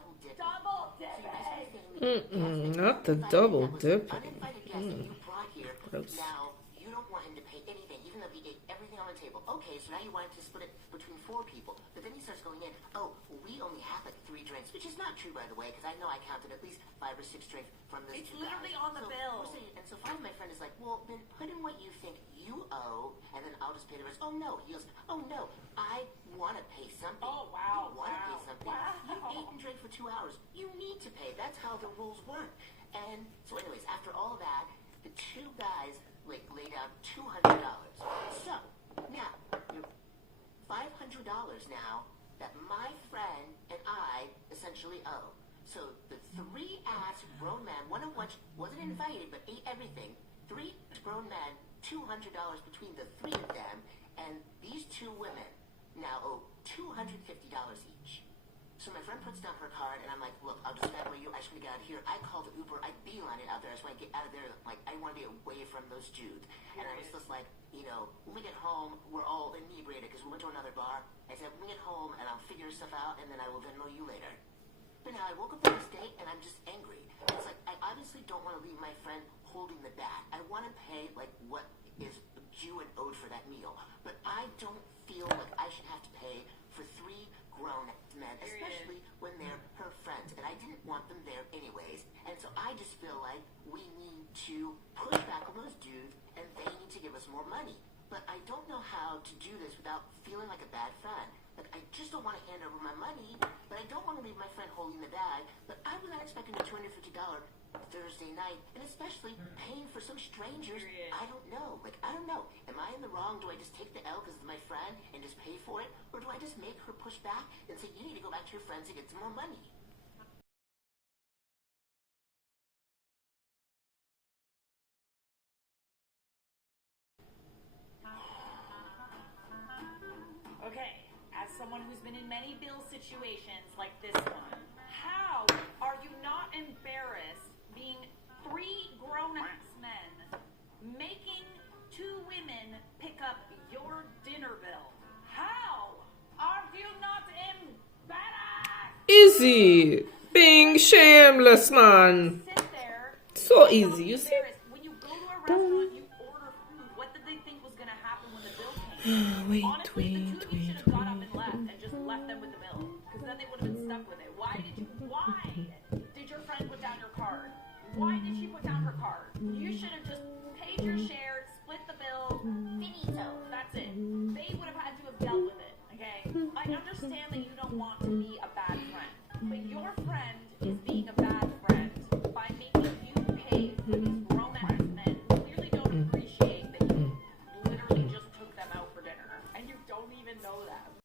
double dipping. Double So you guys are dipping. saying Not the double dipping. uninvited guest that you brought here. Gross. Now you don't want him to pay anything, even though he ate everything on the table. Okay, so now you want him to split it between 4 people. But then he starts going in. Oh, we only have like 3 drinks, which is not true, by the way, because I know I counted at least 5 or 6 drinks from this. It's literally on the bill. And so finally my friend is like, well, then put in what you think you owe, and then I'll just pay the rest. Oh no, he goes, oh no, I want to pay something. Oh, wow, You want to pay wow, something. wow. You ate and drank for 2 hours. You need to pay. That's how the rules work. And so anyways, after all that, the 2 guys like laid out $200. So now you're $500 now that my friend and I essentially owe. So the 3 ass grown men, one of which wasn't invited but ate everything, 3 grown men, $200 between the 3 of them, and these 2 women now owe $250 each. So my friend puts down her card, and I'm like, look, I'll just Venmo you. I just want to get out of here. I called the Uber. I beeline it out there. I just want to get out of there. Like, I want to be away from those Jews. And I was just like, you know, when we get home, we're all inebriated because we went to another bar. I said, when we get home, and I'll figure stuff out, and then I will Venmo you later. But now I woke up the next day, and I'm just angry. It's like, I obviously don't want to leave my friend holding the bag. I want to pay, like, what is due and owed for that meal. But I don't feel like I should have to pay for 3 grown men, especially when they're her friends, and I didn't want them there anyways. And so I just feel like we need to push back on those dudes, and they need to give us more money. But I don't know how to do this without feeling like a bad friend. Like, I just don't want to hand over my money, but I don't want to leave my friend holding the bag. But I was not expecting a $250 Thursday night, and especially paying for some strangers. I don't know. Like, I don't know. Am I in the wrong? Do I just take the L because it's my friend and just pay for it? Or do I just make her push back and say, you need to go back to your friends and get some more money? Okay, as someone who's been in many bill situations like this one, how are you not embarrassed being 3 grown-ass men making 2 women pick up your dinner bill? How are you not embarrassed? Easy. Being shameless, man. Sit there. So easy, you see? When you go to a restaurant, you order food. What did they think was going to happen when the bill came? Wait, Honestly, the 2 of you should have got up and left and just left them with the bill, because then they would have been stuck with it. Why did your friend put down your card? Why did she put down her card? You should have just paid your share, split the bill, finito. That's it. They would have had to have dealt with it, okay? I understand that you don't want to be a bad friend, but your friend is being a bad friend by making you pay for these